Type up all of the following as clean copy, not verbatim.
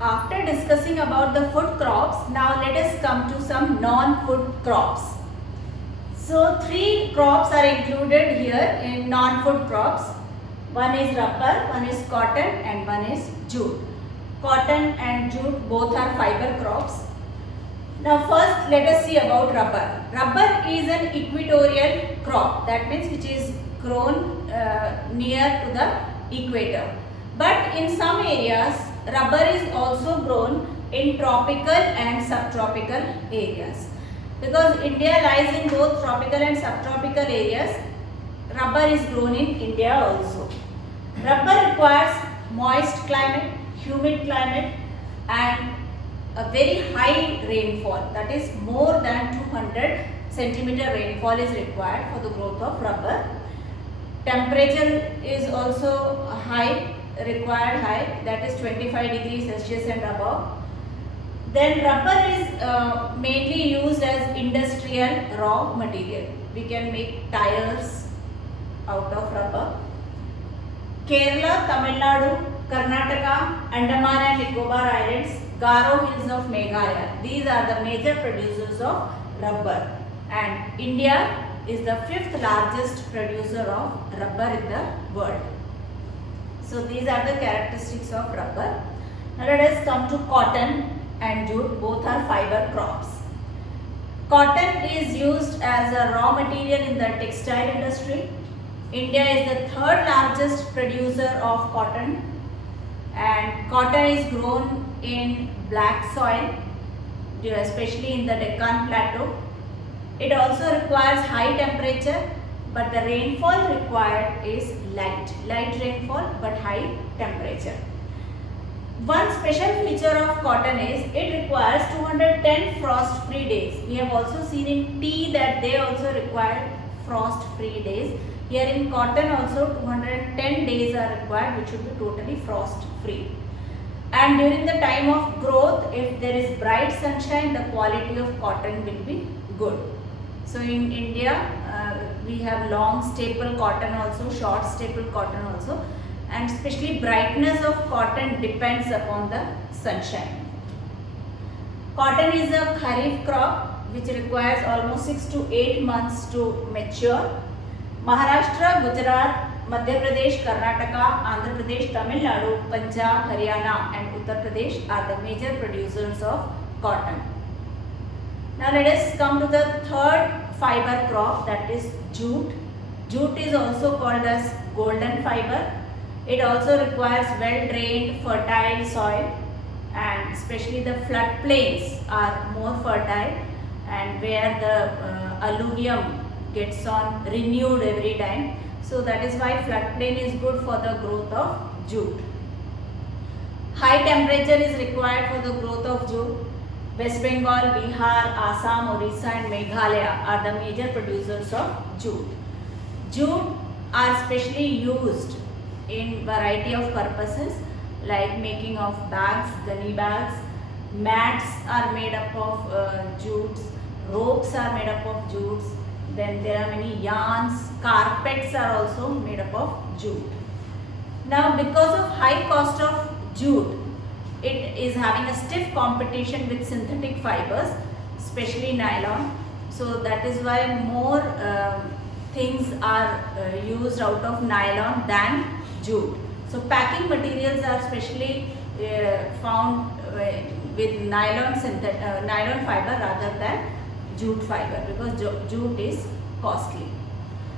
After discussing about the food crops, now let us come to some non-food crops. So three crops are included here in non-food crops. One is rubber, one is cotton and one is jute. Cotton and jute both are fiber crops. Now first let us see about rubber. Rubber is an equatorial crop, that means which is grown near to the equator. But in some areas rubber is also grown in tropical and subtropical areas. Because India lies in both tropical and subtropical areas, rubber is grown in India also. Rubber requires moist climate, humid climate and a very high rainfall, that is more than 200 centimeter rainfall is required for the growth of rubber. Temperature is also required high, that is 25 degrees Celsius and above. Then rubber is mainly used as industrial raw material. We can make tires out of rubber. Kerala, Tamil Nadu, Karnataka, Andaman and Nicobar Islands, Garo Hills of Meghalaya. These are the major producers of rubber. And India is the 5th largest producer of rubber in the world. So these are the characteristics of rubber. Now let us come to cotton and jute. Both are fiber crops. Cotton is used as a raw material in the textile industry. India is the 3rd largest producer of cotton, and cotton is grown in black soil, especially in the Deccan Plateau. It also requires high temperature, but the rainfall required is light rainfall but high temperature. One special feature of cotton is it requires 210 frost-free days. We have also seen in tea that they also require frost-free days. Here in cotton also 210 days are required, which should be totally frost-free. And during the time of growth, if there is bright sunshine, the quality of cotton will be good. So in India, we have long staple cotton also, short staple cotton also, and especially brightness of cotton depends upon the sunshine. Cotton is a kharif crop which requires almost 6 to 8 months to mature. Maharashtra, Gujarat, Madhya Pradesh, Karnataka, Andhra Pradesh, Tamil Nadu, Punjab, Haryana and Uttar Pradesh are the major producers of cotton. Now let us come to the 3rd fiber crop, that is jute. Jute is also called as golden fiber. It also requires well-drained, fertile soil, and especially the floodplains are more fertile and where the alluvium gets on renewed every time. So that is why floodplain is good for the growth of jute. High temperature is required for the growth of jute. West Bengal, Bihar, Assam, Orissa and Meghalaya are the major producers of jute. Jute are specially used in variety of purposes like making of bags, gunny bags, mats are made up of jutes, ropes are made up of jutes, then there are many yarns, carpets are also made up of jute. Now because of high cost of jute, it is having a stiff competition with synthetic fibers, especially nylon. So that is why more things are used out of nylon than jute. So packing materials are specially found with nylon fiber rather than jute fiber, because jute is costly.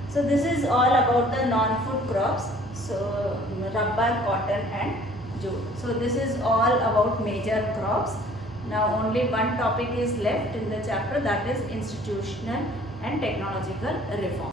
So this is all about the non-food crops, so rubber, cotton and jute. So this is all about major crops. Now only one topic is left in the chapter, that is institutional and technological reform.